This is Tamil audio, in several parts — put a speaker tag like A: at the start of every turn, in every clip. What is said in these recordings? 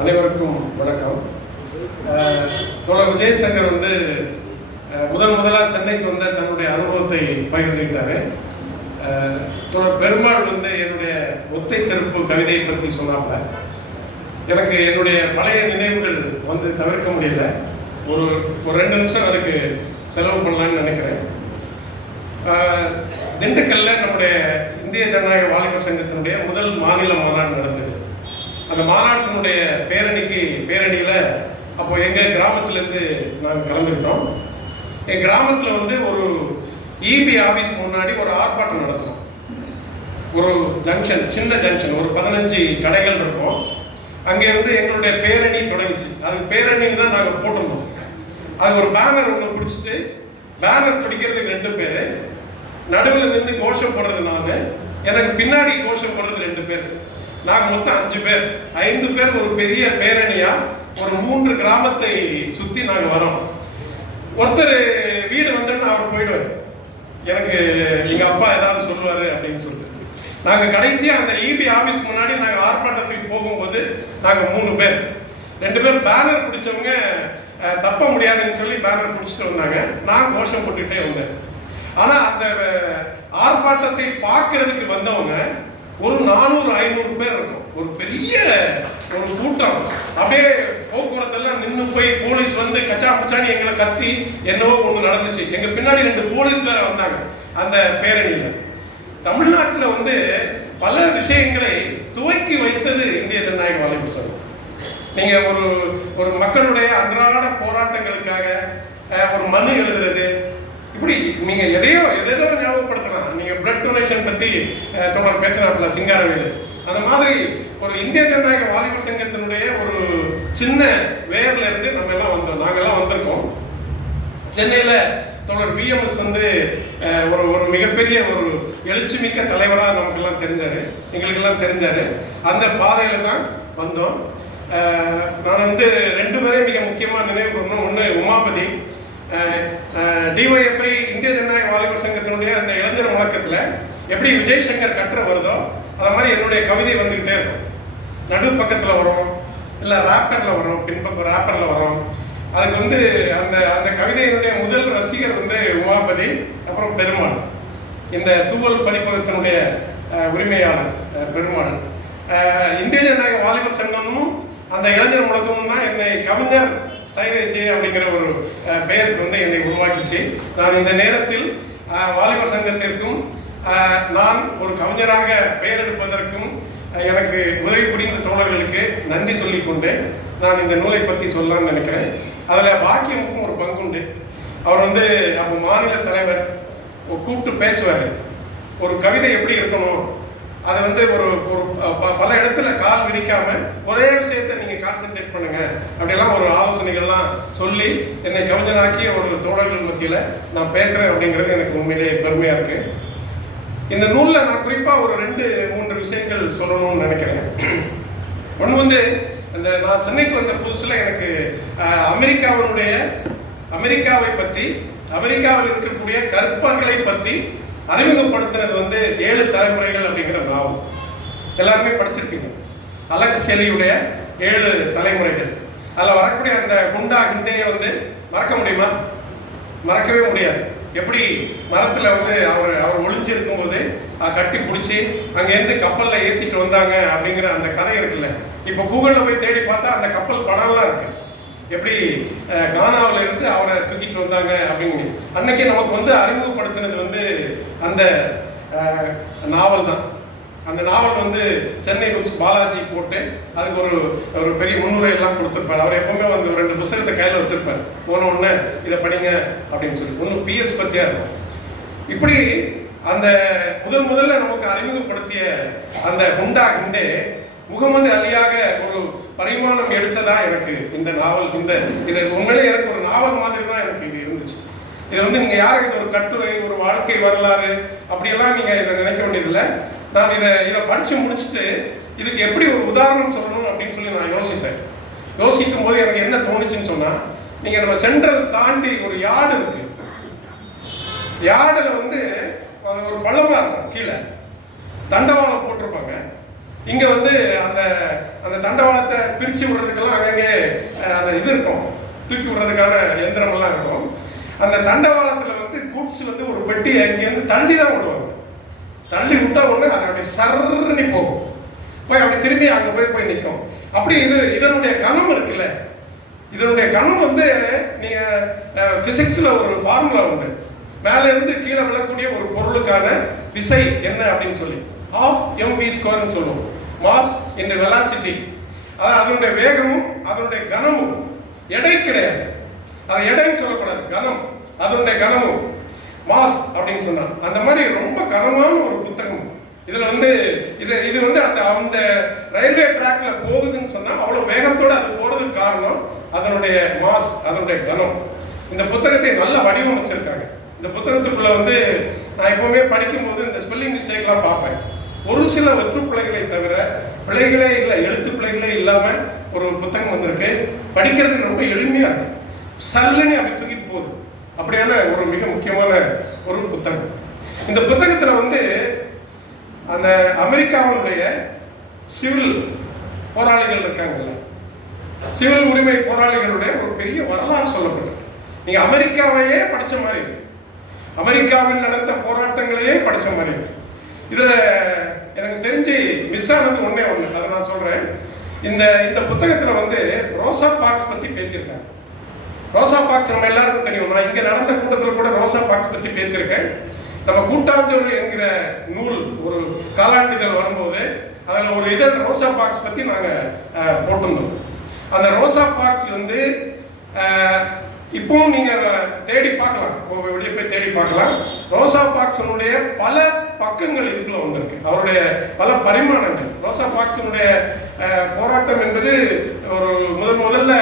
A: அனைவருக்கும் வணக்கம். தோழர் விஜயசங்கர் வந்து முதன் முதலாக சென்னைக்கு வந்த தன்னுடைய அனுபவத்தை பகிர்ந்துக்கிட்டாரு தோழர் பெருமாள் வந்து என்னுடைய ஒத்தை செருப்பு கவிதையை பற்றி சொன்னாப்ல எனக்கு என்னுடைய பழைய நினைவுகள் வந்து தவிர்க்க முடியல. ஒரு ஒரு ரெண்டு நிமிஷம் அதுக்கு செலவு பண்ணலான்னு நினைக்கிறேன். திண்டுக்கல்ல நம்முடைய இந்திய ஜனநாயக வாலிபர் சங்கத்தினுடைய முதல் மாநில மாநாடு நடந்தது. அந்த மாநாட்டினுடைய பேரணிக்கு பேரணியில் அப்போ எங்கள் கிராமத்துலேருந்து நாங்கள் கலந்துக்கிட்டோம். என் கிராமத்தில் வந்து ஒரு இபி ஆஃபீஸ் முன்னாடி ஒரு ஆர்ப்பாட்டம் நடத்தணும். ஒரு ஜங்ஷன் சின்ன ஜங்ஷன் ஒரு பதினஞ்சு கடைகள் இருக்கும். அங்கேருந்து எங்களுடைய பேரணி தொடங்கிச்சு. அது பேரணின்னு தான் நாங்கள் போட்டிருந்தோம். அது ஒரு பேனர் ஒன்று பிடிச்சிட்டு பேனர் பிடிக்கிறதுக்கு ரெண்டு பேர். நடுவில் நின்று கோஷம் போடுறது நாங்கள் எனக்கு பின்னாடி கோஷம் போடுறது ரெண்டு பேர். நாங்கள் மொத்தம் அஞ்சு பேர். ஐந்து பேர் ஒரு பெரிய பேரணியா ஒரு மூன்று கிராமத்தை சுற்றி நாங்கள் வரோம். ஒருத்தர் வீடு வந்தோன்னு அவர் போயிடுவார். எனக்கு எங்கள் அப்பா ஏதாவது சொல்லுவார் அப்படின்னு சொல்லிட்டு. நாங்கள் கடைசியாக அந்த இபி ஆஃபீஸ் முன்னாடி நாங்கள் ஆர்ப்பாட்டத்துக்கு போகும்போது நாங்கள் மூணு பேர். ரெண்டு பேர் பேனர் பிடிச்சவங்க தப்ப முடியாதுன்னு சொல்லி பேனர் பிடிச்சிட்டு வந்தாங்க. நான் கோஷம் போட்டுக்கிட்டே வந்தேன். ஆனால் அந்த ஆர்ப்பாட்டத்தை பார்க்கறதுக்கு வந்தவங்க ஒரு நானூறு ஐநூறு பேர் இருக்கும். ஒரு பெரிய ஒரு கூட்டம். அப்படியே போக்குவரத்தெல்லாம் நின்று போய் போலீஸ் வந்து கச்சா முச்சானி எங்களை கத்தி என்னவோ ஒன்று நடந்துச்சு. எங்க பின்னாடி ரெண்டு போலீஸ் வேற வந்தாங்க அந்த பேரணியில். தமிழ்நாட்டில் வந்து பல விஷயங்களை துவக்கி வைத்தது இந்திய ஜனநாயக வாலிபர் சங்கம். நீங்க ஒரு ஒரு மக்களுடைய அன்றாட போராட்டங்களுக்காக ஒரு மனு எழுதுறது இப்படி நீங்க எதையோ எதையோ ஞாபகப்படுத்தலாம். நீங்க பிளட் டொனேஷன் பத்தி தொடர் பேசினாப்ல சிங்காரவேலு. அந்த மாதிரி ஒரு இந்திய ஜனநாயக வாலிபர் சங்கத்தினுடைய ஒரு சின்ன வேர்ல இருந்து நம்ம எல்லாம் வந்தோம். நாங்கெல்லாம் வந்திருக்கோம். சென்னையில் தொடர் விஎம்எஸ் வந்து ஒரு ஒரு மிகப்பெரிய ஒரு எழுச்சிமிக்க தலைவராக நமக்கெல்லாம் தெரிஞ்சார். எங்களுக்கெல்லாம் தெரிஞ்சார். அந்த பாதையில் தான் வந்தோம். நான் வந்து ரெண்டு பேரையும் மிக முக்கியமாக நினைவு கூறணும் ஒன்று உமாபதி டிஒய்எஃப்ஐ இந்திய ஜனநாயக வாலிபர் சங்கத்தினுடைய அந்த இளைஞர் முழக்கத்தில் எப்படி விஜய் சங்கர் கற்ற வருதோ அது மாதிரி என்னுடைய கவிதை வந்துக்கிட்டே இருக்கும். நடு பக்கத்தில் வரும் இல்லை ராப்பரில் வரும் பின்பக்கம் ராப்பரில் வரும். அதுக்கு வந்து அந்த அந்த கவிதையினுடைய முதல் ரசிகர் வந்து உமாபதி அப்புறம் பெருமாள். இந்த தூவல் பதிப்பகத்தினுடைய உரிமையாளர் பெருமாள். இந்திய ஜனநாயக வாலிபர் சங்கமும் அந்த இளைஞர் முழக்கமும் தான் என்னை கவிஞர் சைதேஜே அப்படிங்கிற ஒரு பெயருக்கு வந்து என்னை உருவாக்கிச்சு. நான் இந்த நேரத்தில் வாலிபர் சங்கத்திற்கும் நான் ஒரு கவிஞராக பெயர் எடுப்பதற்கும் எனக்கு உதவி புரிந்த தோழர்களுக்கு நன்றி சொல்லிக்கொண்டு நான் இந்த நூலை பற்றி சொல்லலாம்னு நினைக்கிறேன். அதில் பாக்கியமுக்கும் ஒரு பங்குண்டு. அவர் வந்து அப்போ மாநில தலைவர் கூப்பிட்டு பேசுவார். ஒரு கவிதை எப்படி இருக்கணும்? அதை வந்து ஒரு ஒரு பல இடத்துல கால் விரிக்காமல் ஒரே விஷயத்தை நீங்கள் நீங்க கான்சென்ட்ரேட் பண்ணுங்க. அப்படிலாம் ஒரு ஆலோசனைகள்லாம் சொல்லி என்னை கவிஞனாக்கிய ஒரு தோழர்கள் மத்தியில் நான் பேசுறேன் அப்படிங்கிறது எனக்கு உண்மையிலேயே பெருமையா இருக்கு. இந்த நூலில் நான் குறிப்பாக ஒரு ரெண்டு மூன்று விஷயங்கள் சொல்லணும்னு நினைக்கிறேன். ஒன்று வந்து அந்த நான் சென்னைக்கு வந்த புதுசில் எனக்கு அமெரிக்காவினுடைய அமெரிக்காவை பற்றி அமெரிக்காவில் இருக்கக்கூடிய கற்பர்களை பற்றி அறிமுகப்படுத்தினது வந்து ஏழு தலைமுறைகள் அப்படிங்கிற நாவல். எல்லாருமே படிச்சிருப்பீங்க. அலெக்ஸ் கெலியுடைய ஏழு தலைமுறைகள். அதில் வரக்கூடிய அந்த குண்டா கிண்டையை வந்து மறக்க முடியுமா? மறக்கவே முடியாது. எப்படி மரத்தில் வந்து அவர் அவர் ஒளிஞ்சிருக்கும் போது அதை கட்டி பிடிச்சி அங்கேருந்து கப்பலில் ஏற்றிட்டு வந்தாங்க அப்படிங்கிற அந்த கதை இருக்குல்ல. இப்போ கூகுளில் போய் தேடி பார்த்தா அந்த கப்பல் படம்லாம் இருக்கு. எப்படி கானாவில் இருந்து அவரை தூக்கிட்டு வந்தாங்க அப்படின்னு. அன்னைக்கு நமக்கு வந்து அறிமுகப்படுத்தினது வந்து அந்த நாவல் தான். அந்த நாவல் வந்து சென்னை புக்ஸ் பாலாஜி போட்டு அதுக்கு ஒரு ஒரு பெரிய முன்னுரை எல்லாம் கொடுத்துருப்பார். அவர் எப்பவுமே வந்து ஒரு ரெண்டு புத்தகத்தை கையில் வச்சிருப்பார். போன ஒன்று இதை படிங்க அப்படின்னு சொல்லி. ஒன்று பிஎஸ் பற்றியா இருக்கும். இப்படி அந்த முதல் முதல்ல நமக்கு அறிமுகப்படுத்திய அந்த குண்டா குண்டே முகமது அலியாக ஒரு பரிமாணம் எடுத்ததா எனக்கு இந்த நாவல் இந்த இது உண்மையிலே எனக்கு ஒரு நாவல் மாதிரி தான் எனக்கு இது இருந்துச்சு. இது வந்து நீங்கள் யாருக்கு இது ஒரு கட்டுரை ஒரு வாழ்க்கை வரலாறு அப்படியெல்லாம் நீங்கள் இதை நினைக்க வேண்டியதில்லை. நான் இதை இதை படித்து முடிச்சுட்டு இதுக்கு எப்படி ஒரு உதாரணம் சொல்லணும் அப்படின்னு சொல்லி நான் யோசித்தேன். யோசிக்கும் போது எனக்கு என்ன தோணுச்சுன்னு சொன்னால் நீங்கள் நம்ம சென்ட்ரல் தாண்டி ஒரு யார்டு இருக்கு. யார்டில் வந்து அது ஒரு பள்ளமாக இருக்கும் கீழே. தண்டவாளம் போட்டிருப்பாங்க. இங்கே வந்து அந்த அந்த தண்டவாளத்தை பிரித்து விடுறதுக்கெல்லாம் அங்கங்கே அந்த இது இருக்கும். தூக்கி விடுறதுக்கான எந்திரமெல்லாம் இருக்கும். அந்த தண்டவாளத்தில் வந்து கூட்ஸ் வந்து ஒரு பெட்டி அங்கேருந்து தள்ளி தான் விடுவாங்க. தள்ளி விட்டா உடனே அது அப்படி சர்றனி போகும். போய் அப்படி திரும்பி அங்கே போய் போய் நிற்கும் அப்படி இது இதனுடைய கணம் இருக்குல்ல. இதனுடைய கணம் வந்து நீங்கள் ஃபிசிக்ஸில் ஒரு ஃபார்முலா உண்டு. மேலேருந்து கீழே விழக்கூடிய ஒரு பொருளுக்கான விசை என்ன அப்படின்னு சொல்லி. ஆஃப் எம் வி ஸ்கொயர்னு சொல்லுவோம். மாஸ் இன் வெலாசிட்டி அதாவது அதனுடைய வேகமும் அதனுடைய கனமும் எடை கிடையாது. அது எடைன்னு சொல்லக்கூடாது. கனம் அதனுடைய கனமும் மாஸ் அப்படின்னு சொன்னான். அந்த மாதிரி ரொம்ப கனமான ஒரு புத்தகம். இதில் வந்து இது இது வந்து அந்த அந்த ரயில்வே ட்ராக்ல போகுதுன்னு சொன்னால் அவ்வளோ வேகத்தோடு அது போகிறதுக்கு காரணம் அதனுடைய மாஸ் அதனுடைய கனம். இந்த புத்தகத்தை நல்ல வடிவமைச்சிருக்காங்க இந்த புத்தகத்துக்குள்ள வந்து நான் எப்பவுமே படிக்கும்போது இந்த ஸ்பெல்லிங் மிஸ்டேக்லாம் பார்ப்பேன். ஒரு சில ஒற்று பிள்ளைகளை தவிர பிள்ளைகளே இல்லை எழுத்து பிள்ளைகளே இல்லாமல் ஒரு புத்தகம் வந்திருக்கு. படிக்கிறதுக்கு ரொம்ப எளிமையாக இருக்கு. சல்லுன்னு அப்படி அப்படியான ஒரு மிக முக்கியமான ஒரு புத்தகம். இந்த புத்தகத்தில் வந்து அந்த அமெரிக்காவுடைய சிவில் போராளிகள் இருக்காங்கல்ல சிவில் உரிமை போராளிகளுடைய ஒரு பெரிய வரலாறு சொல்லப்பட்டிருக்கு நீங்கள் அமெரிக்காவையே படித்த மாதிரி இருக்கு. அமெரிக்காவில் நடந்த போராட்டங்களையே படித்த மாதிரி இருக்கு. இதில் எனக்கு தெரிஞ்சு மிஸ் ஆனது ஒன்றே ஒன்று அதை நான் சொல்கிறேன் இந்த இந்த புத்தகத்தில் வந்து ரோசா பார்க்ஸ் பற்றி பேசியிருக்காங்க. ரோசா பார்க்ஸ் நம்ம எல்லாருக்கும் தெரியும். நான் இங்கே நடந்த கூட்டத்தில் கூட ரோசா பார்க்ஸ் பற்றி பேசியிருக்கேன். நம்ம கூட்டாஞ்சோறு என்கிற நூல் ஒரு காலாண்டுகள் வரும்போது அதில் ஒரு இதழ் ரோசா பார்க்ஸ் பற்றி நாங்கள் போட்டிருந்தோம். அந்த ரோசா பார்க்ஸ் வந்து இப்போவும் நீங்கள் தேடி பார்க்கலாம். வெளியே போய் தேடி பார்க்கலாம். ரோசா பாக்ஸனுடைய பல பக்கங்கள் இதுக்குள்ள வந்திருக்கு. அவருடைய பல பரிமாணங்கள். ரோசா பாக்ஸனுடைய போராட்டம் என்பது ஒரு முதல் முதல்ல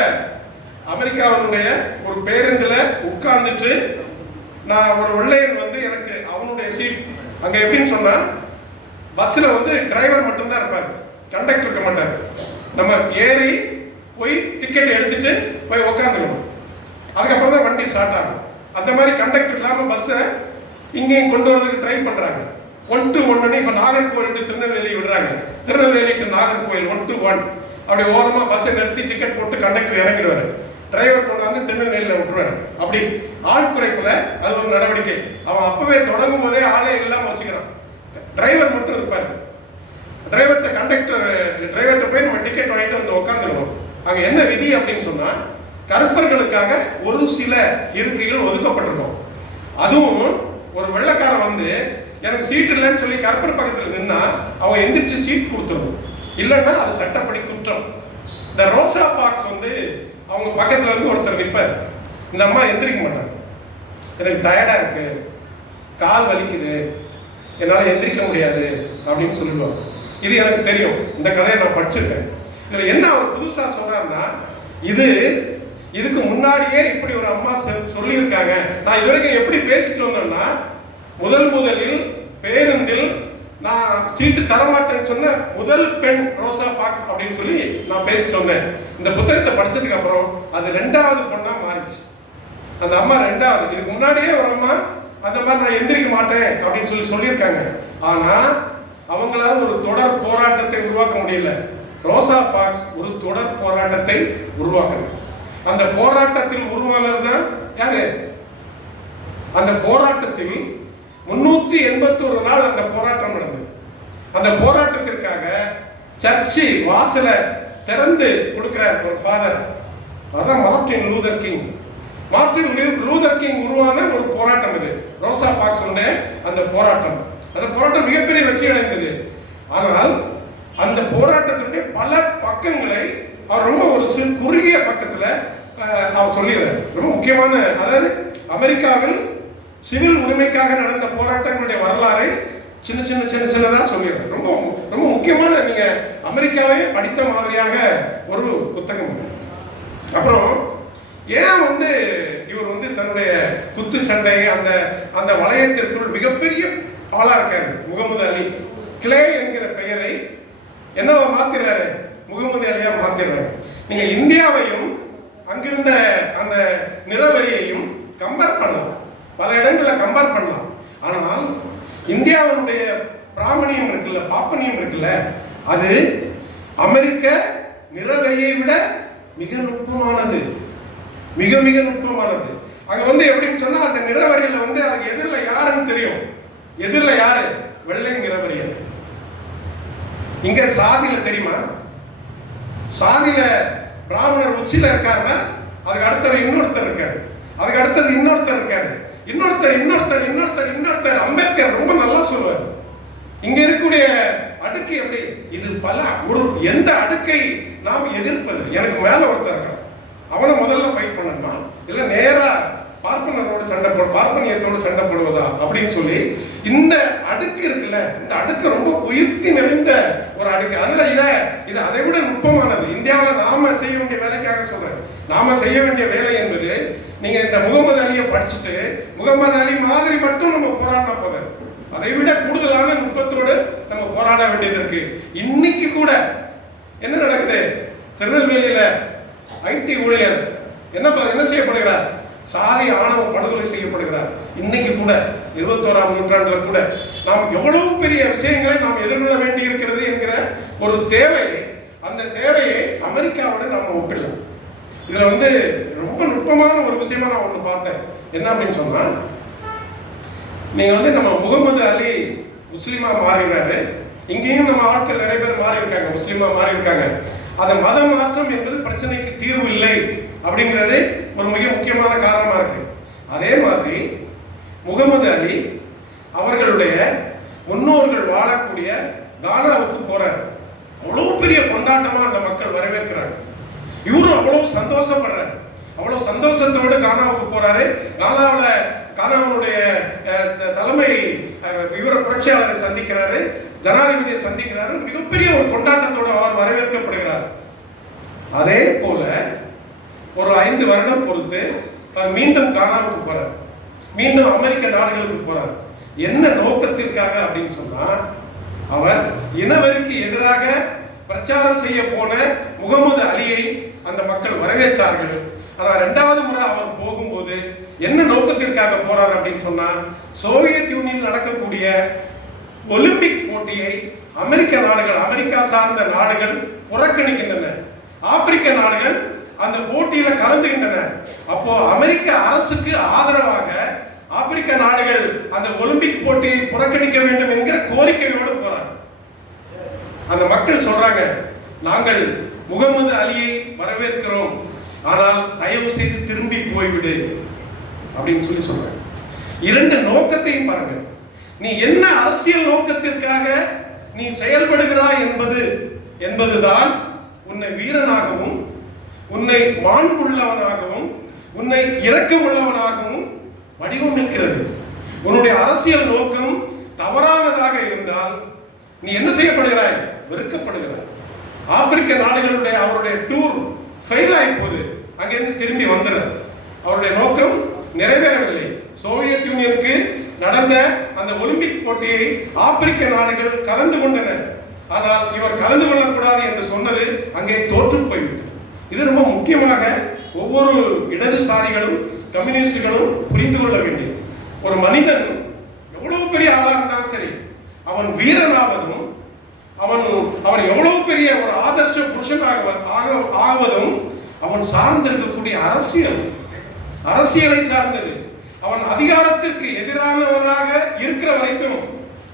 A: அமெரிக்காவினுடைய ஒரு பேருந்துல உட்கார்ந்துட்டு நான் ஒரு வெள்ளையன் வந்து எனக்கு அவனுடைய சீட் அங்க எப்படின்னு சொன்னா பஸ்ல வந்து டிரைவர் மட்டும்தான் இருப்பார். கண்டக்டர் இருக்க மாட்டார். நம்ம ஏறி போய் டிக்கெட் எடுத்துட்டு போய் உக்காந்துக்கணும் அதுக்கப்புறம் தான் வண்டி ஸ்டார்ட் ஆகும். அந்த மாதிரி கண்டக்டர் இல்லாமல் பஸ்ஸை இங்கேயும் கொண்டு வரதுக்கு ட்ரை பண்ணுறாங்க ஒன் டு ஒன்னு இப்போ நாகர்கோவில் டு திருநெல்வேலி விடுறாங்க. Tirunelveli to Nagercoil one to one அப்படி ஓரமாக பஸ்ஸை நிறுத்தி டிக்கெட் போட்டு கண்டக்டர் இறங்கிடுவார். டிரைவர் கொண்டாந்து திருநெல்வேலியில் விட்டுருவேன் அப்படி ஆள் குறைப்பில் அது ஒரு நடவடிக்கை. அவன் அப்பவே தொடங்கும் போதே ஆளே இல்லாமல் வச்சுக்கிறான். டிரைவர் மட்டும் இருப்பார். டிரைவர்கிட்ட கண்டக்டர் டிரைவர்கிட்ட போய் நம்ம டிக்கெட் வாங்கிட்டு வந்து உட்காந்துருவோம் அங்கே என்ன விதி அப்படின்னு சொன்னால் கருப்பர்களுக்காக ஒரு சில இருக்கைகள் ஒதுக்கப்பட்டிருக்கும். அதுவும் ஒரு வெள்ளைக்காரன் வந்து எனக்கு சீட் இல்லைன்னு சொல்லி கருப்பர் பக்கத்தில் நின்னா அவன் எந்திரிச்சு சீட் கொடுத்துருவோம். இல்லைன்னா அது சட்டப்படி குற்றம். இந்த ரோசா பாக்ஸ் வந்து அவங்க பக்கத்தில் வந்து ஒருத்தர் நிற்பார் இந்த அம்மா எந்திரிக்க மாட்டாங்க. எனக்கு டயர்டாக இருக்கு. கால் வலிக்குது. என்னால் எந்திரிக்க முடியாது அப்படின்னு சொல்லிடுவாங்க. இது எனக்கு தெரியும். இந்த கதையை நான் படிச்சிருக்கேன். இதில் என்ன அவர் புதுசாக சொல்கிறாருன்னா இது இதுக்கு முன்னாடியே இப்படி ஒரு அம்மா சொல்லியிருக்காங்க. நான் இது வரைக்கும் எப்படி பேசிட்டு வந்தேன்னா முதல் முதலில் பேருந்தில் நான் சீட்டு தரமாட்டேன்னு சொன்ன முதல் பெண் ரோசா பாக்ஸ் அப்படின்னு சொல்லி நான் பேசிட்டு வந்தேன் இந்த புத்தகத்தை படிச்சதுக்கு அப்புறம் அது ரெண்டாவது பொண்ணா மாறிடுச்சு. அந்த அம்மா ரெண்டாவது இதுக்கு முன்னாடியே ஒரு அம்மா அந்த மாதிரி நான் எந்திரிக்க மாட்டேன் அப்படின்னு சொல்லி சொல்லியிருக்காங்க. ஆனா அவங்களால ஒரு தொடர் போராட்டத்தை உருவாக்க முடியல. ரோசா பாக்ஸ் ஒரு தொடர் போராட்டத்தை உருவாக்கணும் அந்த போராட்டத்தில் உருவானது தான் யாரு? அந்த போராட்டத்தில் முன்னூத்தி எண்பத்தோரு நாள் அந்த போராட்டம் நடந்தது. அந்த போராட்டத்திற்காக சர்ச்சு வாசலை திறந்து கொடுக்கிறார் ஒரு ஃபாதர் அதான் Martin Luther King. Martin Luther King உருவான ஒரு போராட்டம் இது. ரோசா பாக்ஸ் அந்த போராட்டம். அந்த போராட்டம் மிகப்பெரிய வெற்றி அடைந்தது. ஆனால் அந்த போராட்டத்தினுடைய பல பக்கங்களை அவர் ரொம்ப ஒரு சிறு குறுகிய பக்கத்தில் அவர் சொல்லிடுறார். ரொம்ப முக்கியமான அதாவது அமெரிக்காவில் சிவில் உரிமைக்காக நடந்த போராட்டங்களுடைய வரலாறை சின்ன சின்ன சின்ன சின்னதாக சொல்லிடுறார் ரொம்ப ரொம்ப முக்கியமான நீங்க அமெரிக்காவே படித்த மாதிரியாக ஒரு புத்தகம் அப்புறம் ஏன் வந்து இவர் வந்து தன்னுடைய குத்து சண்டை அந்த அந்த வளையத்திற்குள் மிகப்பெரிய ஆளா இருக்காரு? முகமது அலி. கிளே என்கிற பெயரை என்னவா மாத்திடுறாரு முகமது அலியா மாத்திடுறாரு நீங்க இந்தியாவையும் அங்கிருந்த அந்த நிறவரியையும் கம்பேர் பண்ணலாம். பல இடங்களில் கம்பேர் பண்ணலாம். ஆனால் இந்தியாவினுடைய பிராமணியம் இருக்குல்ல பாப்பனியம் இருக்குல்ல அது அமெரிக்க நிறவையை விட மிக நுட்பமானது. மிக மிக நுட்பமானது. அங்கே வந்து எப்படின்னு சொன்னால் அந்த நிறவரியில் வந்து அதுக்கு எதிரில் யாருன்னு தெரியும். எதிரில் யாரு? வெள்ளை நிறவரியல் இங்க சாதியில் தெரியுமா? சாதியில் பிராமணர் உச்சியில் இருக்காருன்னா அதுக்கு அடுத்தது இன்னொருத்தர் இருக்காரு. அதுக்கு அடுத்தது இன்னொருத்தர் இருக்காரு. இன்னொருத்தர் இன்னொருத்தர் இன்னொருத்தர் இன்னொருத்தர். அம்பேத்கர் ரொம்ப நல்லா சொல்லுவார். இங்க இருக்கக்கூடிய அடுக்கு எப்படி? இது பல ஒரு எந்த அடுக்கை நாம் எதிர்ப்பது? எனக்கு மேல ஒருத்தர் இருக்கான் அவனை முதல்ல ஃபைட் பண்ணணுமா? இல்ல நேரா பார்ப்பனரோட சண்டை போட பார்ப்பனியத்தோட சண்டை போடுவதா? அப்படின்னு சொல்லி இந்த அடுக்கு இருக்குல்ல இந்த அடுக்கு ரொம்ப உயிர்த்தி நிறைந்த ஒரு அடுக்கு. அதனால இதை இது அதை விட நுட்பமானது. இந்தியாவில் நாம செய்ய வேண்டிய வேலைக்காக சொல்றேன். நாம செய்ய வேண்டிய வேலை என்பது நீங்க இந்த முகமது அலியை படிச்சுட்டு முகமது அலி மாதிரி மட்டும் நம்ம போராடினா போதும் அதை விட கூடுதலான நுட்பத்தோடு நம்ம போராட வேண்டியது இருக்கு. இன்னைக்கு கூட என்ன நடக்குது? திருநெல்வேலியில ஐடி ஊழியர் என்ன ப- என்ன செய்யப்படுகிறார்? சாதி ஆணவ படுகொலை செய்யப்படுகிறார். இன்னைக்கு கூட இருபத்தோராம் நூற்றாண்டுல கூட நாம் எவ்வளவு பெரிய விஷயங்களை நாம் எதிர்கொள்ள வேண்டி இருக்கிறது என்கிற ஒரு தேவை அந்த தேவையை அமெரிக்காவோட நாம் ஒப்பிடலாம். இதில் வந்து ரொம்ப நுட்பமான ஒரு விஷயமா நான் ஒன்று பார்த்தேன். என்ன அப்படின்னு சொன்னால் நீங்கள் வந்து நம்ம முகமது அலி முஸ்லீமாக மாறினாரு இங்கேயும் நம்ம ஆட்கள் நிறைய பேர் மாறி இருக்காங்க முஸ்லீமா மாறி இருக்காங்க அந்த மத மாற்றம் என்பது பிரச்சனைக்கு தீர்வு இல்லை அப்படிங்கிறது ஒரு மிக முக்கியமான காரணமாக இருக்கு. அதே மாதிரி முகமது அலி அவர்களுடைய முன்னோர்கள் வாழக்கூடிய கானாவுக்கு போறாரு. அவ்வளோ பெரிய கொண்டாட்டமாக அந்த மக்கள் வரவேற்கிறாங்க. இவரும் அவ்வளவு சந்தோஷப்படுறாரு. அவ்வளவு சந்தோஷத்தோடு கானாவுக்கு போறாரு. கானாவில் கானாவுடைய தலைமை அஹ், இவர புரட்சியாளரை சந்திக்கிறாரு. ஜனாதிபதியை சந்திக்கிறாரு. மிகப்பெரிய ஒரு கொண்டாட்டத்தோடு அவர் வரவேற்கப்படுகிறார். அதே போல ஒரு ஐந்து வருடம் பொறுத்து அவர் மீண்டும் கானாவுக்கு போறார். மீண்டும் அமெரிக்க நாடுகளுக்கு போறார். என்ன நோக்கத்திற்காக அப்படின்னு சொன்னா அவர் இனவருக்கு எதிராக பிரச்சாரம் செய்ய போன முகமது அலியை அந்த மக்கள் வரவேற்றார்கள் ஆனால் ரெண்டாவது முறை அவர் போகும்போது என்ன நோக்கத்திற்காக போறார் அப்படின்னு சொன்னா சோவியத் யூனியன் நடக்கக்கூடிய ஒலிம்பிக் போட்டியை அமெரிக்க நாடுகள் அமெரிக்கா சார்ந்த நாடுகள் புறக்கணிக்கின்றன. ஆப்பிரிக்க நாடுகள் அந்த போட்டியில கலந்துகின்றன. அப்போ அமெரிக்க அரசுக்கு ஆதரவாக ஆப்பிரிக்க நாடுகள் அந்த ஒலிம்பிக் போட்டியை புறக்கணிக்க வேண்டும் என்கிற கோரிக்கையோடு போறாங்க. அந்த மக்கள் சொல்றாங்க நாங்கள் முகமது அலியை வரவேற்கிறோம். ஆனால் தயவு செய்து திரும்பி போய்விடு அப்படின்னு சொல்லி சொல்றேன் இரண்டு நோக்கத்தையும் பாருங்க. நீ என்ன அரசியல் நோக்கத்திற்காக நீ செயல்படுகிறாய் என்பது என்பதுதான் உன்னை வீரனாகவும் உன்னை மாண்புள்ளவனாகவும் உன்னை இரக்கமுள்ளவனாகவும் வடிவமைக்கிறது. உன்னுடைய அரசியல் நோக்கம் தவறானதாக இருந்தால் நீ என்ன செய்யப்படுகிறாய்? வெறுக்கப்படுகிறாய். ஆப்பிரிக்க நாடுகளுடைய அவருடைய டூர் ஃபெயில் ஆகி போகுது. அங்கிருந்து திரும்பி வந்துடுறார். அவருடைய நோக்கம் நிறைவேறவில்லை. சோவியத் யூனியனுக்கு நடந்த அந்த ஒலிம்பிக் போட்டியை ஆப்பிரிக்க நாடுகள் கலந்து கொண்டன. ஆனால் இவர் கலந்து கொள்ளக்கூடாது என்று சொன்னது அங்கே தோற்று போய்விட்டது. இது ரொம்ப முக்கியமாக ஒவ்வொரு இடதுசாரிகளும் கம்யூனிஸ்டுகளும் புரிந்து கொள்ள வேண்டியது. ஒரு மனிதன் எவ்வளவு பெரிய ஆளாக இருந்தாலும் சரி அவன் வீரனாவதும் அவன் அவன் எவ்வளவு பெரிய ஒரு ஆதர்ச புருஷனாக ஆக- ஆவதும் அவன் சார்ந்திருக்கக்கூடிய அரசியல். அரசியலை சார்ந்தது. அவன் அதிகாரத்திற்கு எதிரானவனாக இருக்கிற வரைக்கும்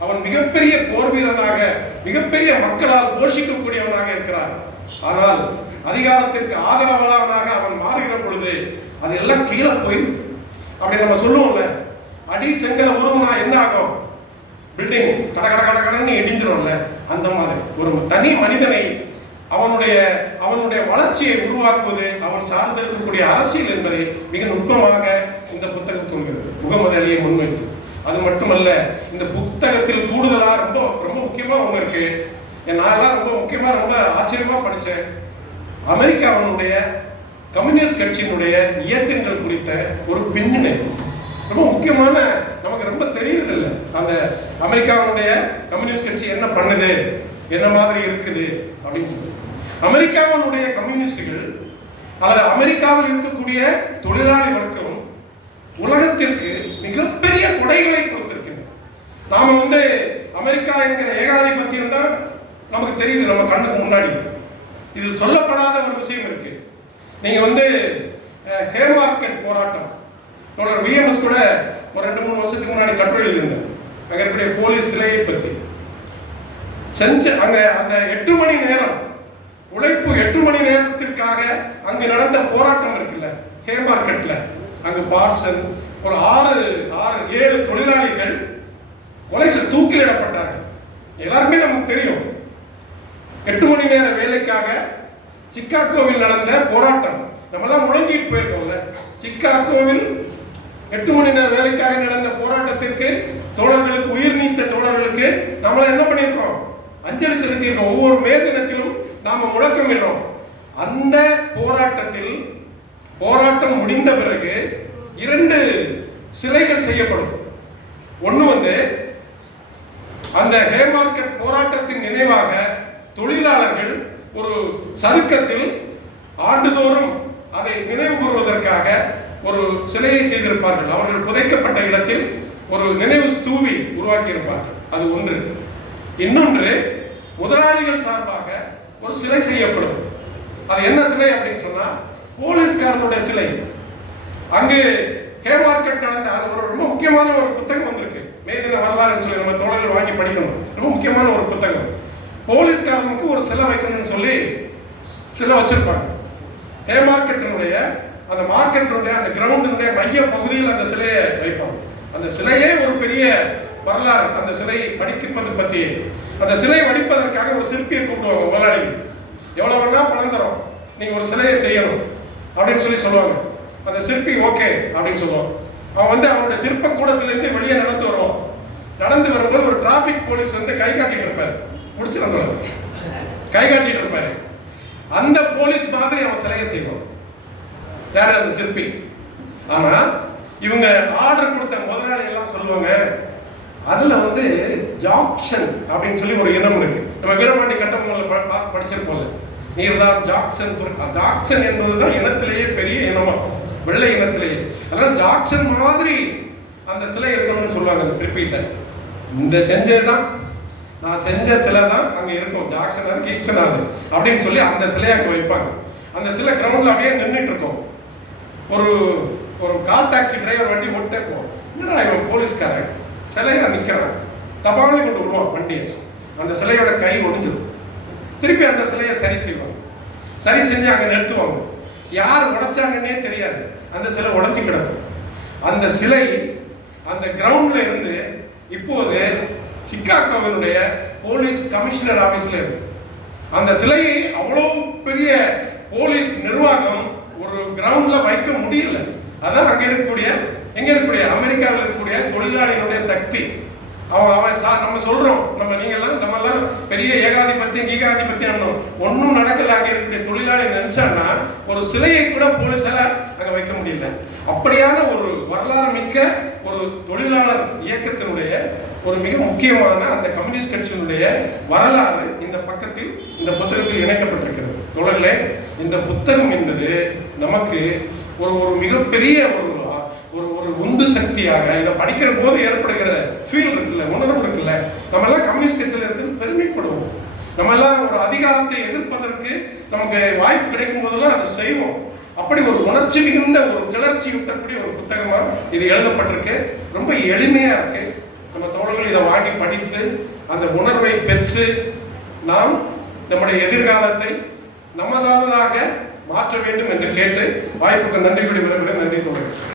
A: அவன் மிகப்பெரிய போர் வீரனாக மிகப்பெரிய மக்களால் போஷிக்கக்கூடியவனாக இருக்கிறான். ஆனால் அதிகாரத்திற்கு ஆதரவாளவனாக அவன் மாறுகிற பொழுது அது எல்லாம் கீழே போய் அப்படி நம்ம சொல்லுவோம்ல அடி செங்கல உருவனா என்ன ஆகும்? பில்டிங் கட கட கட கடன்னு இடிஞ்சிரும்ல அந்த மாதிரி. ஒரு தனி மனிதனை அவனுடைய அவனுடைய வளர்ச்சியை உருவாக்குவது அவன் சார்ந்திருக்கக்கூடிய அரசியல் என்பதை மிக நுட்பமாக இந்த புத்தகம் சொல்கிறது. முகமது அலியை முன்வைத்து. அது மட்டுமல்ல இந்த புத்தகத்தில் கூடுதலாக ரொம்ப ரொம்ப முக்கியமாக ஒன்று இருக்கு. நான்லாம் ரொம்ப முக்கியமாக ரொம்ப ஆச்சரியமாக படித்தேன். அமெரிக்காவினுடைய கம்யூனிஸ்ட் கட்சியினுடைய இயக்கங்கள் குறித்த ஒரு பின்னணி. ரொம்ப முக்கியமான நமக்கு ரொம்ப தெரியறதில்ல. அந்த அமெரிக்காவினுடைய கம்யூனிஸ்ட் கட்சி என்ன பண்ணுது? என்ன மாதிரி இருக்குது? அப்படின்னு சொல்லி. அமெரிக்காவினுடைய கம்யூனிஸ்டுகள் அல்லது அமெரிக்காவில் இருக்கக்கூடிய தொழிலாளி வர்க்கம் உலகத்திற்கு மிகப்பெரிய கொடைகளை கொடுத்திருக்கின்றன. நாம வந்து அமெரிக்கா என்கிற ஏகாதிபத்தியம் தான் நமக்கு தெரியுது நம்ம கண்ணுக்கு முன்னாடி. இதில் சொல்லப்படாத ஒரு விஷயம் இருக்கு. நீங்க வந்து அஹ், ஹேமார்க்கெட் போராட்டம். தோழர் விஎம்எஸ் கூட ஒரு ரெண்டு மூணு வருஷத்துக்கு முன்னாடி கட்டுரை எழுதியிருந்தேன். அங்கே இருக்கக்கூடிய போலீஸ் சிலையை பற்றி. செஞ்ச அங்கே அந்த எட்டு மணி நேரம் உழைப்பு எட்டு மணி நேரத்திற்காக அங்கு நடந்த போராட்டம் இருக்குல்ல ஹே மார்க்கெட்டில் அங்கு பார்சன் ஒரு ஆறு ஆறு ஏழு தொழிலாளிகள் கொலை தூக்கிலிடப்பட்டாங்க தூக்கிலிடப்பட்டார்கள் எல்லாருமே நமக்கு தெரியும். எட்டு மணி நேர வேலைக்காக சிக்காகோவில் நடந்த போராட்டம். நம்மெல்லாம் முழங்கிட்டு போயிருக்கோம்ல. சிக்காகோவில் எட்டு மணி நேர வேலைக்காக நடந்த போராட்டத்திற்கு தோழர்களுக்கு உயிர் நீத்த தோழர்களுக்கு நம்மள என்ன பண்ணியிருக்கோம்? அஞ்சலி செலுத்தியிருக்கோம். ஒவ்வொரு மே தினத்திலும் நாம முழக்கமிடுறோம். அந்த போராட்டத்தில் போராட்டம் முடிந்த பிறகு இரண்டு சிலைகள் செய்யப்படும். ஒன்று வந்து அந்த ஹேமார்க்கெட் போராட்டத்தின் நினைவாக தொழிலாளர்கள் ஒரு சதுக்கத்தில் ஆண்டுதோறும் அதை நினைவு கூறுவதற்காக ஒரு சிலையை செய்திருப்பார்கள். அவர்கள் புதைக்கப்பட்ட இடத்தில் ஒரு நினைவு ஸ்தூவி உருவாக்கி இருப்பார்கள் அது ஒன்று. இன்னொன்று முதலாளிகள் சார்பாக ஒரு சிலை செய்யப்படும். அது என்ன சிலை அப்படின்னு சொன்னா போலீஸ்காரனுடைய சிலை. அங்கு ஹே மார்க்கெட் நடந்த அது ஒரு ரொம்ப முக்கியமான ஒரு புத்தகம் வந்திருக்கு. மேதின வரலாறுன்னு சொல்லி நம்ம தோழர்கள் வாங்கி படிக்கணும். ரொம்ப முக்கியமான ஒரு புத்தகம். போலீஸ்காரனுக்கு ஒரு சிலை வைக்கணும்னு சொல்லி சிலை வச்சிருப்பாங்க. ஹே மார்க்கெட்டினுடைய அந்த மார்க்கெட்டுடைய அந்த கிரவுண்டினுடைய மைய பகுதியில் அந்த சிலையை வைப்பாங்க அந்த சிலையே ஒரு பெரிய வரலாறு. அந்த சிலை வடிப்பது பற்றி. அந்த சிலையை வடிப்பதற்காக ஒரு சிற்பியை கூப்பிடுவாங்க முதலாளி. எவ்வளோ வேணா பணம் தரோம். நீங்கள் ஒரு சிலையை செய்யணும் அப்படின்னு சொல்லி சொல்லுவாங்க. அந்த சிற்பி ஓகே அப்படின்னு சொல்லுவான் அவன் வந்து அவனுடைய சிற்ப கூடத்திலேருந்து வெளியே நடந்து வருவான். நடந்து வரும்போது ஒரு டிராஃபிக் போலீஸ் வந்து கை காட்டிட்டு இருப்பாரு. முடிச்சு வந்துடுவார் கை காட்டிட்டு இருப்பாரு. அந்த போலீஸ் மாதிரி அவன் சிலையை செய்வான். யார் அந்த சிற்பி ஆனா இவங்க ஆர்டர் கொடுத்த முதலாளி எல்லாம் சொல்லுவாங்க அதுல வந்து ஜாக்சன் அப்படின்னு சொல்லி ஒரு இனம் இருக்கு. நம்ம வீரபாண்டி கட்டபொம்மன்ல ப- படிச்சிருப்போம்ல. நீர்தான் ஜாக்சன் ஜாக்ஷன் ஜாக்சன் என்பதுதான் இனத்திலேயே பெரிய இனமா. வெள்ளை இனத்திலேயே. அதனால ஜாக்சன் மாதிரி அந்த சிலை இருக்கணும்னு சொல்லுவாங்க அந்த சிற்பிகிட்ட. இந்த செஞ்சதுதான். நான் செஞ்ச சிலை தான் அங்க இருக்கும். ஜாக்சன் கீக்சன் அது. அப்படின்னு சொல்லி அந்த சிலையை அங்க வைப்பாங்க. அந்த சிலை கிரவுண்ட்ல அப்படியே நின்றுட்டு இருக்கும். ஒரு ஒரு கால் டாக்ஸி டிரைவர் வண்டி ஓட்டே போவோம் என்னடா இவன் போலீஸ்காரன்? சிலையாக நிற்கிறான் தபாலே கொண்டு விடுவான் வண்டியை. அந்த சிலையோட கை ஒடிஞ்சிடும். திருப்பி அந்த சிலையை சரி செய்வாங்க சரி செஞ்சு அங்கே நிறுத்துவாங்க. யார் உடைச்சாங்கன்னே தெரியாது. அந்த சிலை உடஞ்சி கிடக்கும். அந்த சிலை அந்த கிரவுண்டில் இருந்து இப்போது சிக்காகோவினுடைய போலீஸ் கமிஷனர் ஆஃபீஸில் இருக்கு. அந்த சிலையை அவ்வளோ பெரிய போலீஸ் நிர்வாகம் ஒரு கிரவுண்ட்ல வைக்க முடியல. அதான் அங்க இருக்கக்கூடிய எங்க இருக்கக்கூடிய அமெரிக்காவில் இருக்கக்கூடிய தொழிலாளியினுடைய சக்தி. அவன் அவன் சா நம்ம சொல்றோம். நம்ம நீங்கெல்லாம் நம்ம எல்லாம் பெரிய ஏகாதிபத்தியம் கீகாதிபத்தியம் ஒன்றும் நடக்கல. அங்க இருக்கக்கூடிய தொழிலாளி நினைச்சான்னா ஒரு சிலையை கூட போலீஸால அங்க வைக்க முடியல. அப்படியான ஒரு வரலாறு மிக்க ஒரு தொழிலாளர் இயக்கத்தினுடைய ஒரு மிக முக்கியமான அந்த கம்யூனிஸ்ட் கட்சியினுடைய வரலாறு இந்த பக்கத்தில் இந்த புத்தகத்தில் இணைக்கப்பட்டிருக்கிறது. தொடர்களே இந்த புத்தகம் என்பது நமக்கு ஒரு ஒரு மிகப்பெரிய ஒரு ஒரு ஒரு உந்து சக்தியாக இதை படிக்கிற போது ஏற்படுகிற ஃபீல் இருக்குல்ல உணர்வு இருக்குல்ல நம்ம எல்லாம் கம்யூனிஸ்ட் கட்சியில் இருந்து பெருமைப்படுவோம். நம்ம எல்லாம் ஒரு அதிகாரத்தை எதிர்ப்பதற்கு நமக்கு வாய்ப்பு கிடைக்கும் போதெல்லாம் அதை செய்வோம். அப்படி ஒரு உணர்ச்சி மிகுந்த ஒரு கிளர்ச்சி ஊட்டக்கூடிய ஒரு புத்தகமா இது எழுதப்பட்டிருக்கு. ரொம்ப எளிமையா இருக்கு. நம்ம தோழர்கள் இதை வாங்கி படித்து அந்த உணர்வை பெற்று நாம் நம்முடைய எதிர்காலத்தை நமதானதாக மாற்ற வேண்டும் என்று கேட்டு வாய்ப்புக்கு நன்றி கூடி விரும்புகிறேன் நன்றி தோழர்கள்.